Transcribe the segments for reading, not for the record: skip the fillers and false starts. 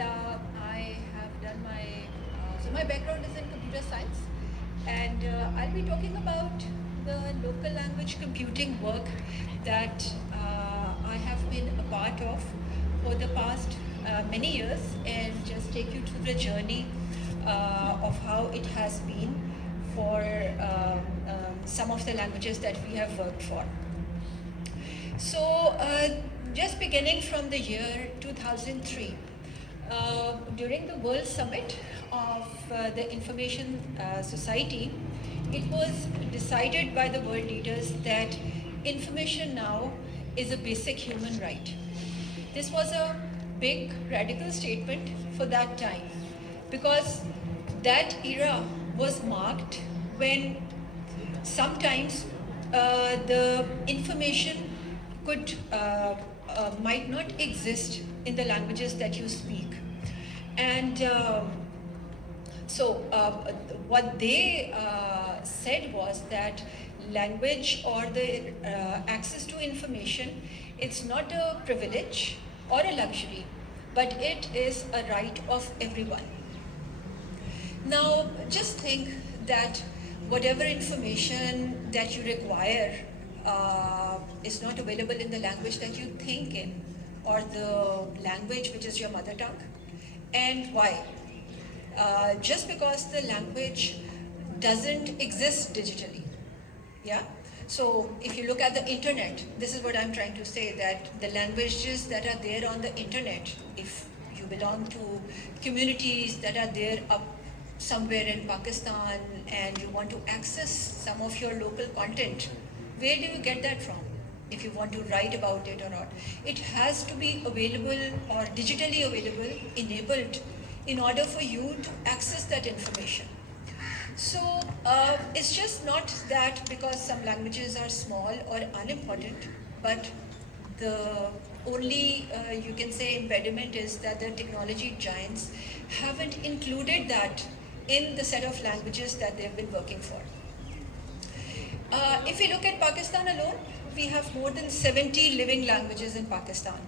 I have done my background is in computer science, and I'll be talking about the local language computing work that I have been a part of for the past many years, and just take you through the journey of how it has been for some of the languages that we have worked for. So, just beginning from the year 2003, during the World Summit of the Information Society, it was decided by the world leaders that information now is a basic human right. This was a big radical statement for that time, because that era was marked when sometimes the information might not exist in the languages that you speak. And what they said was that language or the access to information, it's not a privilege or a luxury, but it is a right of everyone. Now, just think that whatever information that you require is not available in the language that you think in, or the language which is your mother tongue. And why? Just because the language doesn't exist digitally. Yeah? So if you look at the internet, this is what I'm trying to say, that the languages that are there on the internet, if you belong to communities that are there up somewhere in Pakistan and you want to access some of your local content, where do you get that from? If you want to write about it or not, it has to be available or digitally available, enabled, in order for you to access that information. So it's just not that because some languages are small or unimportant, but the only you can say impediment is that the technology giants haven't included that in the set of languages that they've been working for. If we look at Pakistan alone, we have more than 70 living languages in Pakistan.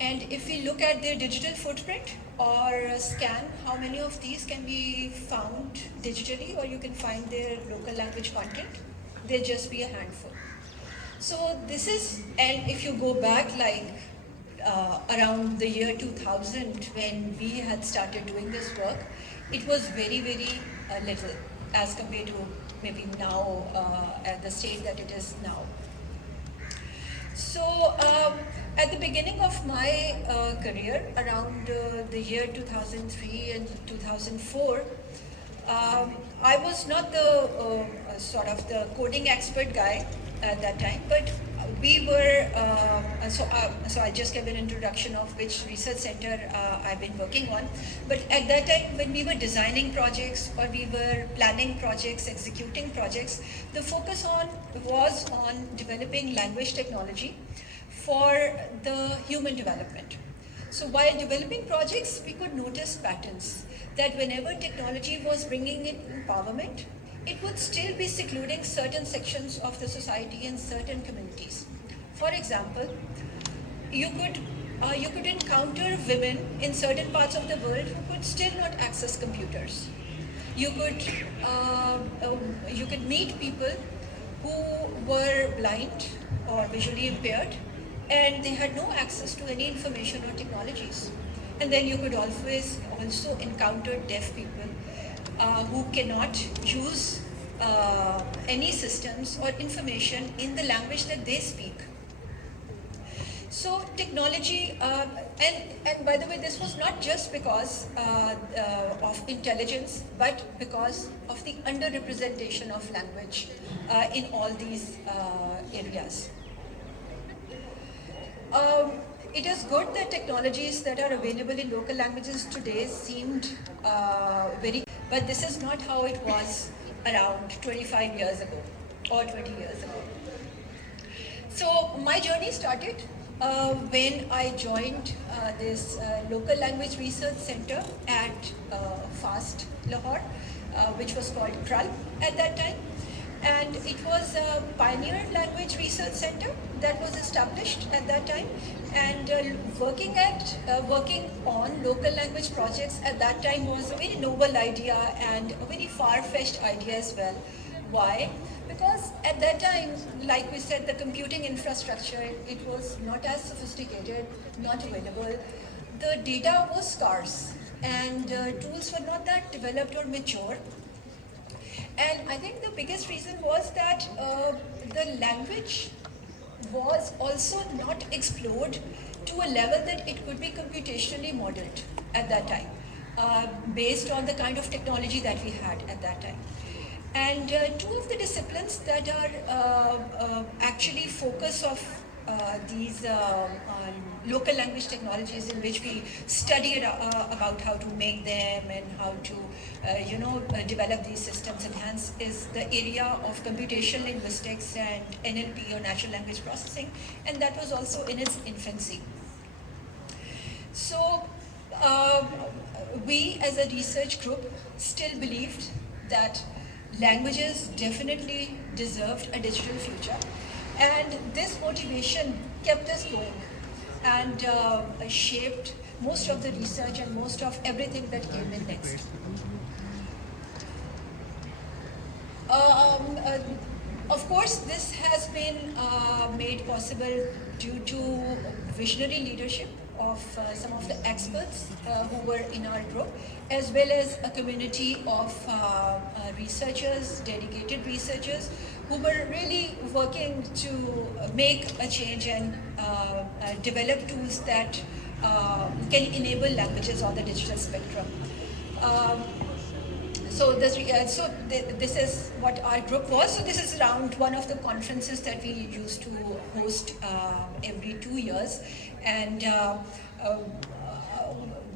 And if we look at their digital footprint or scan, how many of these can be found digitally, or you can find their local language content, there'll just be a handful. So this is, and if you go back like around the year 2000 when we had started doing this work, it was very, very little as compared to maybe now at the state that it is now. So at the beginning of my career, around the year 2003 and 2004, I was not the sort of the coding expert guy at that time, but we were, so I just gave an introduction of which research center I've been working on. But at that time, when we were designing projects or we were planning projects, executing projects, the focus was on developing language technology for the human development. So while developing projects, we could notice patterns that whenever technology was bringing in empowerment, it would still be secluding certain sections of the society and certain communities. For example, you could encounter women in certain parts of the world who could still not access computers. You could meet people who were blind or visually impaired, and they had no access to any information or technologies. And then you could always also encounter deaf people who cannot use any systems or information in the language that they speak. So technology, and by the way, this was not just because of intelligence, but because of the underrepresentation of language in all these areas. It is good that technologies that are available in local languages today seemed very, but this is not how it was around 25 years ago or 20 years ago. So my journey started when I joined this local language research center at FAST Lahore, which was called KRAL at that time. And it was a pioneer language research center that was established at that time, and working on local language projects at that time was a very noble idea and a very far-fetched idea as well. Why? Because at that time, like we said, the computing infrastructure, it was not as sophisticated, not available. The data was scarce, and tools were not that developed or mature. And I think the biggest reason was that the language was also not explored to a level that it could be computationally modeled at that time, based on the kind of technology that we had at that time. And two of the disciplines that are actually focus of these local language technologies, in which we studied about how to make them and how to develop these systems and hence is the area of computational linguistics and NLP, or natural language processing, and that was also in its infancy. So we as a research group still believed that languages definitely deserved a digital future, and this motivation kept us going and shaped most of the research and most of everything that came in next. Of course, this has been made possible due to visionary leadership of some of the experts who were in our group, as well as a community of researchers, dedicated researchers, who were really working to make a change and develop tools that can enable languages on the digital spectrum. So this is what our group was. So this is around one of the conferences that we used to host every 2 years, and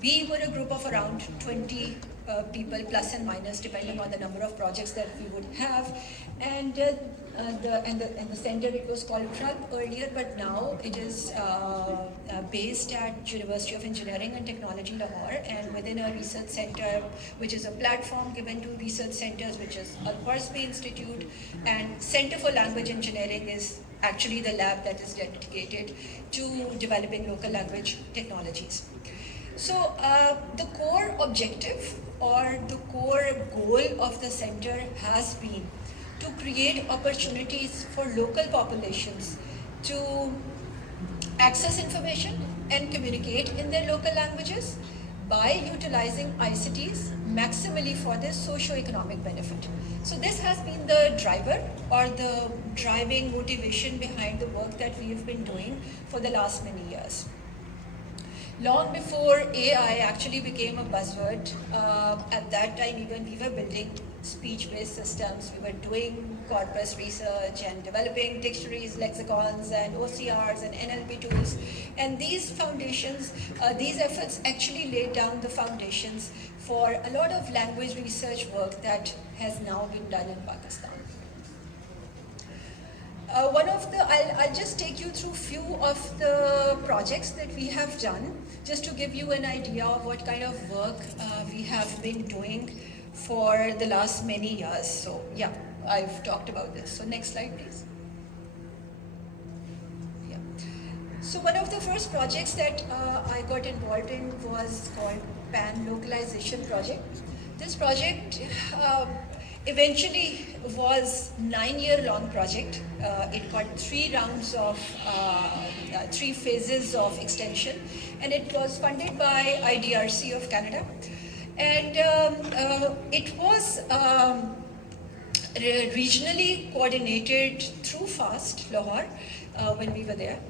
we were a group of around 20 people, plus and minus, depending on the number of projects that we would have. And the center, it was called TRUG earlier, but now it is based at University of Engineering and Technology, Lahore, and within a research center, which is a platform given to research centers, which is Al-Khwarizmi Institute, and Center for Language Engineering is actually the lab that is dedicated to developing local language technologies. So the core objective or the core goal of the center has been to create opportunities for local populations to access information and communicate in their local languages by utilizing ICTs maximally for their socio-economic benefit. So this has been the driver or the driving motivation behind the work that we have been doing for the last many years. Long before AI actually became a buzzword, at that time even we were building speech-based systems, we were doing corpus research and developing dictionaries, lexicons, and OCRs and NLP tools. And these foundations, these efforts actually laid down the foundations for a lot of language research work that has now been done in Pakistan. I'll just take you through few of the projects that we have done, just to give you an idea of what kind of work we have been doing for the last many years. So yeah, I've talked about this. So next slide, please. Yeah. So one of the first projects that I got involved in was called PAN Localization Project. This project eventually was 9-year-long project. It got 3 rounds of 3 phases of extension, and it was funded by IDRC of Canada. And it was regionally coordinated through FAST, Lahore, when we were there.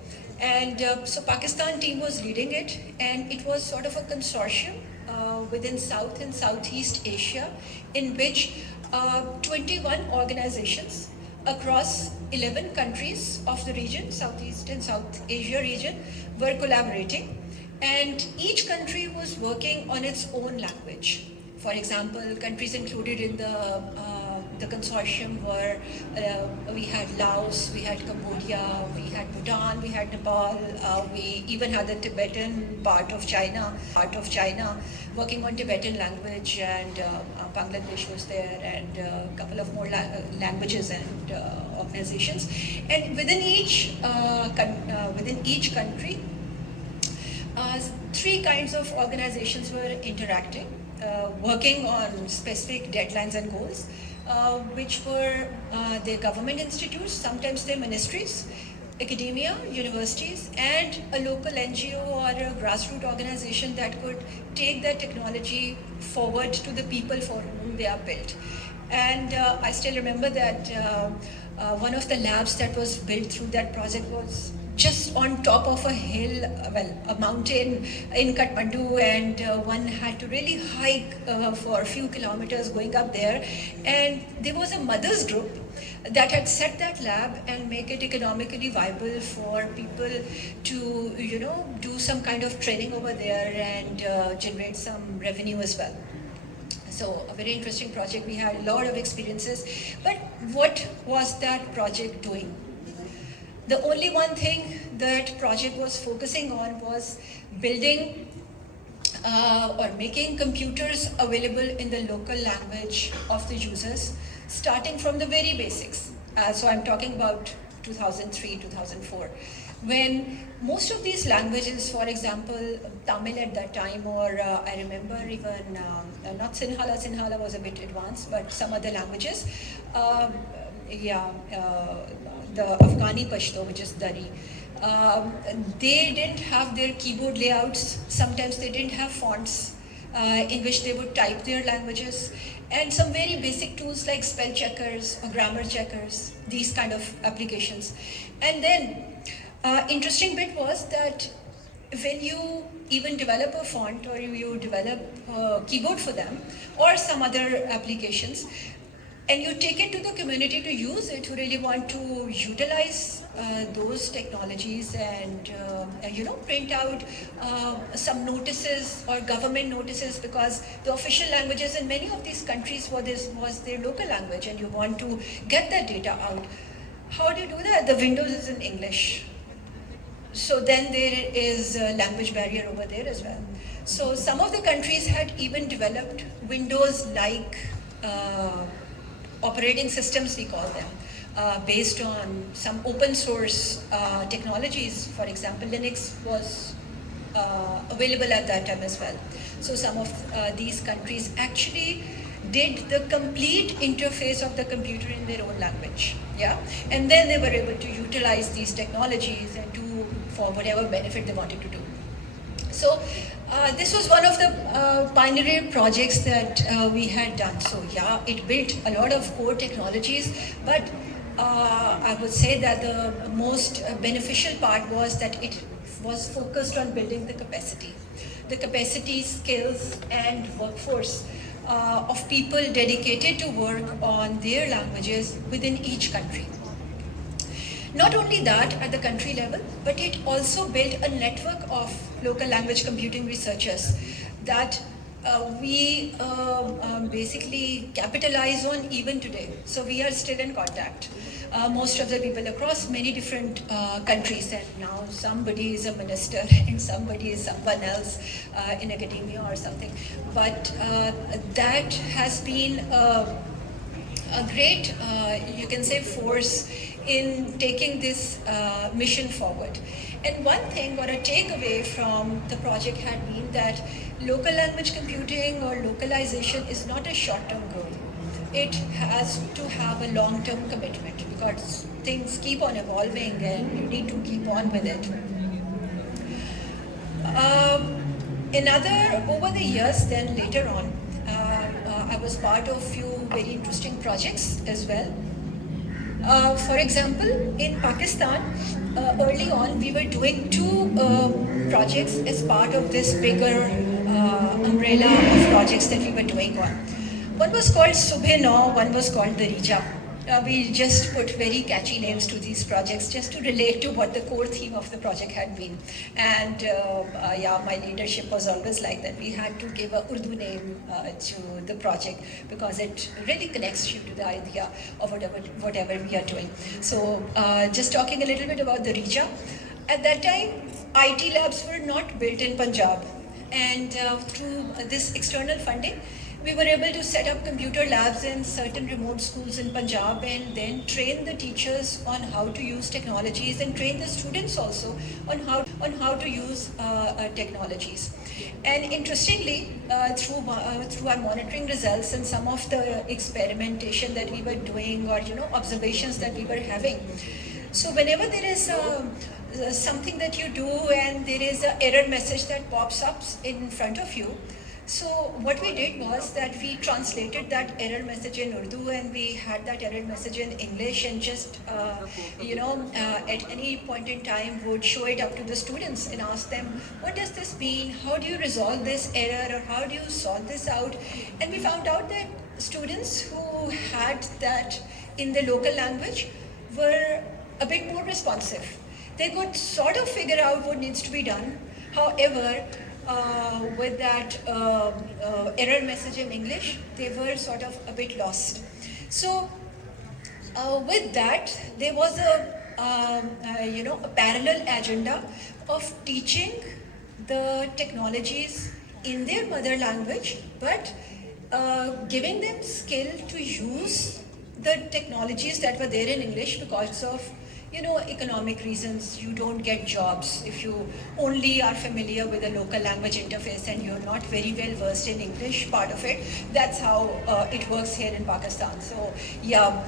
And so Pakistan team was leading it, and it was sort of a consortium within South and Southeast Asia, in which 21 organizations across 11 countries of the region, Southeast and South Asia region, were collaborating, and each country was working on its own language. For example, countries included in the the consortium were, we had Laos, we had Cambodia, we had Bhutan, we had Nepal, we even had the Tibetan part of China, working on Tibetan language, and Bangladesh was there, and a couple of more languages and organizations. And within each country, three kinds of organizations were interacting, working on specific deadlines and goals, which were their government institutes, sometimes their ministries, academia, universities, and a local NGO or a grassroots organization that could take that technology forward to the people for whom they are built. And I still remember that one of the labs that was built through that project was just on top of a hill, a mountain in Kathmandu, and one had to really hike for a few kilometers going up there. And there was a mothers group that had set that lab and make it economically viable for people to, do some kind of training over there and generate some revenue as well. So a very interesting project. We had a lot of experiences. But what was that project doing? The only one thing that project was focusing on was building or making computers available in the local language of the users, starting from the very basics. So I'm talking about 2003, 2004, when most of these languages, for example, Tamil at that time, or I remember even not Sinhala was a bit advanced, but some other languages, the Afghani Pashto, which is Dari, they didn't have their keyboard layouts. Sometimes they didn't have fonts in which they would type their languages, and some very basic tools like spell checkers or grammar checkers, these kind of applications. And then interesting bit was that when you even develop a font or you develop a keyboard for them or some other applications, and you take it to the community to use it, who really want to utilize those technologies and print out some notices or government notices, because the official languages in many of these countries was their local language, and you want to get that data out. How do you do that? The Windows is in English. So then there is a language barrier over there as well. So some of the countries had even developed Windows-like operating systems, we call them, based on some open source technologies. For example, Linux was available at that time as well. So some of these countries actually did the complete interface of the computer in their own language, and then they were able to utilize these technologies and do for whatever benefit they wanted to do. So this was one of the pioneer projects that we had done. So it built a lot of core technologies, but I would say that the most beneficial part was that it was focused on building the capacity, skills, and workforce of people dedicated to work on their languages within each country. Not only that at the country level, but it also built a network of local language computing researchers that we basically capitalize on even today. So we are still in contact. Most of the people across many different countries, and now somebody is a minister and somebody is someone else in academia or something. But that has been a great, you can say, force in taking this mission forward. And one thing, or a takeaway from the project had been that local language computing or localization is not a short-term goal. It has to have a long-term commitment, because things keep on evolving and you need to keep on with it. Over the years, then later on, I was part of a few very interesting projects as well. For example, in Pakistan, early on we were doing two projects as part of this bigger umbrella of projects that we were doing on. One was called Subhe Nau, one was called Darija. we just put very catchy names to these projects just to relate to what the core theme of the project had been. And yeah, my leadership was always like that. We had to give a Urdu name to the project because it really connects you to the idea of whatever we are doing. So just talking a little bit about the REJA. At that time, IT labs were not built in Punjab. And through this external funding, we were able to set up computer labs in certain remote schools in Punjab and then train the teachers on how to use technologies and train the students also on how to use technologies. And interestingly, through our monitoring results and some of the experimentation that we were doing or observations that we were having, so whenever there is something that you do and there is an error message that pops up in front of you, so what we did was that we translated that error message in Urdu and we had that error message in English and just, at any point in time would show it up to the students and ask them, what does this mean? How do you resolve this error or how do you sort this out? And we found out that students who had that in the local language were a bit more responsive. They could sort of figure out what needs to be done. However, with that error message in English, they were sort of a bit lost. So with that, there was a parallel agenda of teaching the technologies in their mother language, but giving them skill to use the technologies that were there in English because of economic reasons. You don't get jobs if you only are familiar with the local language interface and you're not very well versed in English part of it. That's how it works here in Pakistan. So yeah,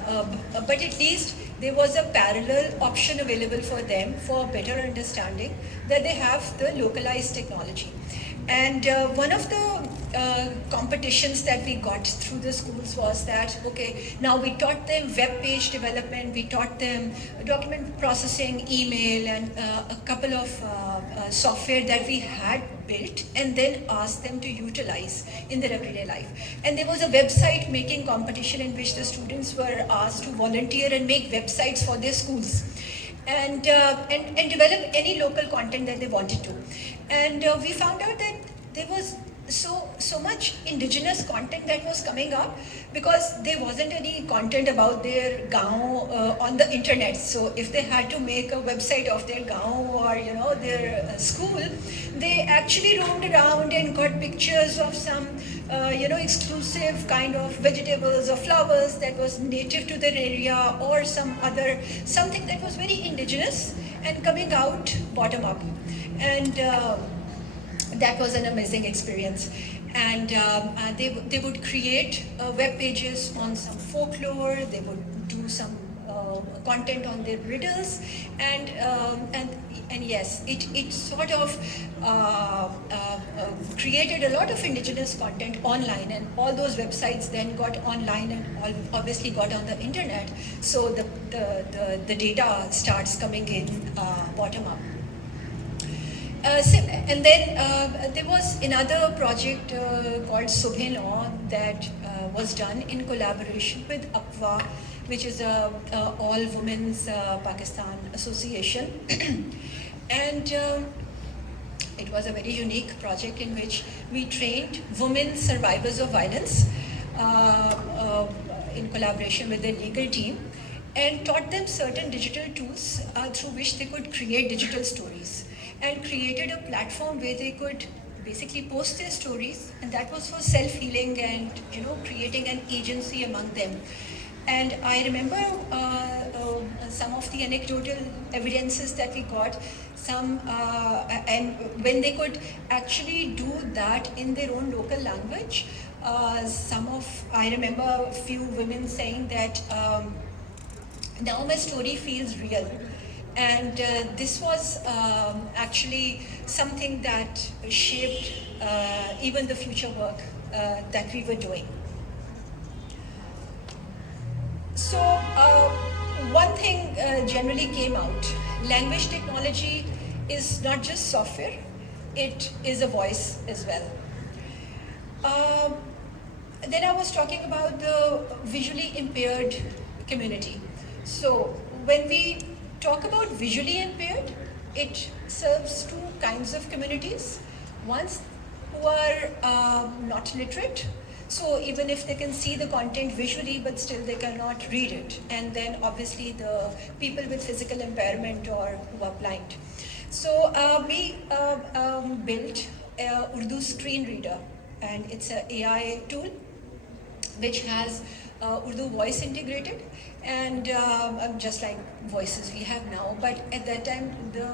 but at least there was a parallel option available for them for better understanding that they have the localized technology. And one of the competitions that we got through the schools was that, okay, now we taught them web page development, we taught them document processing, email, and a couple of software that we had built and then asked them to utilize in their everyday life. And there was a website making competition in which the students were asked to volunteer and make websites for their schools. And develop any local content that they wanted to. And we found out that there was so much indigenous content that was coming up because there wasn't any content about their gaon on the internet. So if they had to make a website of their gaon or their school, they actually roamed around and got pictures of some exclusive kind of vegetables or flowers that was native to their area or something that was very indigenous and coming out bottom up. And that was an amazing experience. And they would create web pages on some folklore, they would do some content on their riddles, and yes, it sort of created a lot of indigenous content online, and all those websites then got online and obviously got on the internet. So the data starts coming in bottom up. And then there was another project called Subhe Law that was done in collaboration with APWA, which is a all women's Pakistan association. And it was a very unique project in which we trained women survivors of violence in collaboration with the legal team and taught them certain digital tools through which they could create digital stories, and created a platform where they could basically post their stories, and that was for self-healing and creating an agency among them. And I remember some of the anecdotal evidences that we got, and when they could actually do that in their own local language, I remember a few women saying that now my story feels real. And this was actually something that shaped even the future work that we were doing. So one thing generally came out. Language technology is not just software, it is a voice as well. Then I was talking about the visually impaired community. So when we talk about visually impaired, it serves two kinds of communities. Ones who are not literate, so even if they can see the content visually, but still they cannot read it. And then obviously the people with physical impairment or who are blind. So we built Urdu screen reader, and it's an AI tool which has Urdu voice integrated, and just like voices we have now. But at that time, the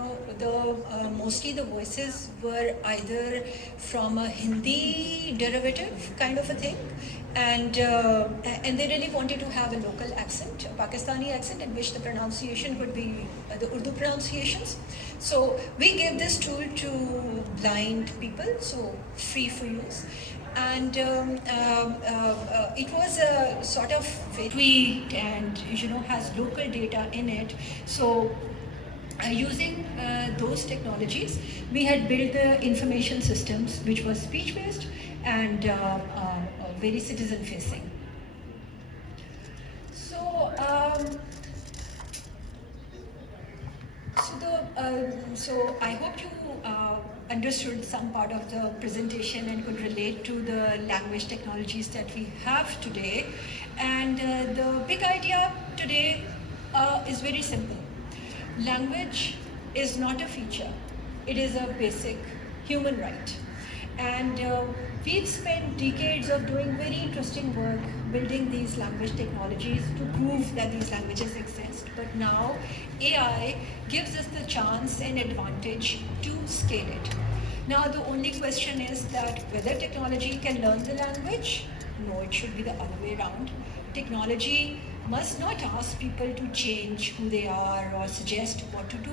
mostly the voices were either from a Hindi derivative kind of a thing, and they really wanted to have a local accent, a Pakistani accent, in which the pronunciation would be the Urdu pronunciations. So we gave this tool to blind people, so free for use. And it was a sort of very and has local data in it. So using those technologies, we had built the information systems, which was speech based and very citizen facing. So so I hope you understood some part of the presentation and could relate to the language technologies that we have today. And the big idea today is very simple. Language is not a feature. It is a basic human right. And we've spent decades of doing very interesting work building these language technologies to prove that these languages exist. But now AI gives us the chance and advantage to scale it. Now the only question is that whether technology can learn the language? No, it should be the other way around. Technology must not ask people to change who they are or suggest what to do.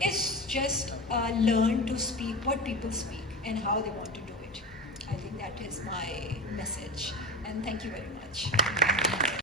It's just learn to speak what people speak and how they want to do it. I think that is my message, and thank you very much.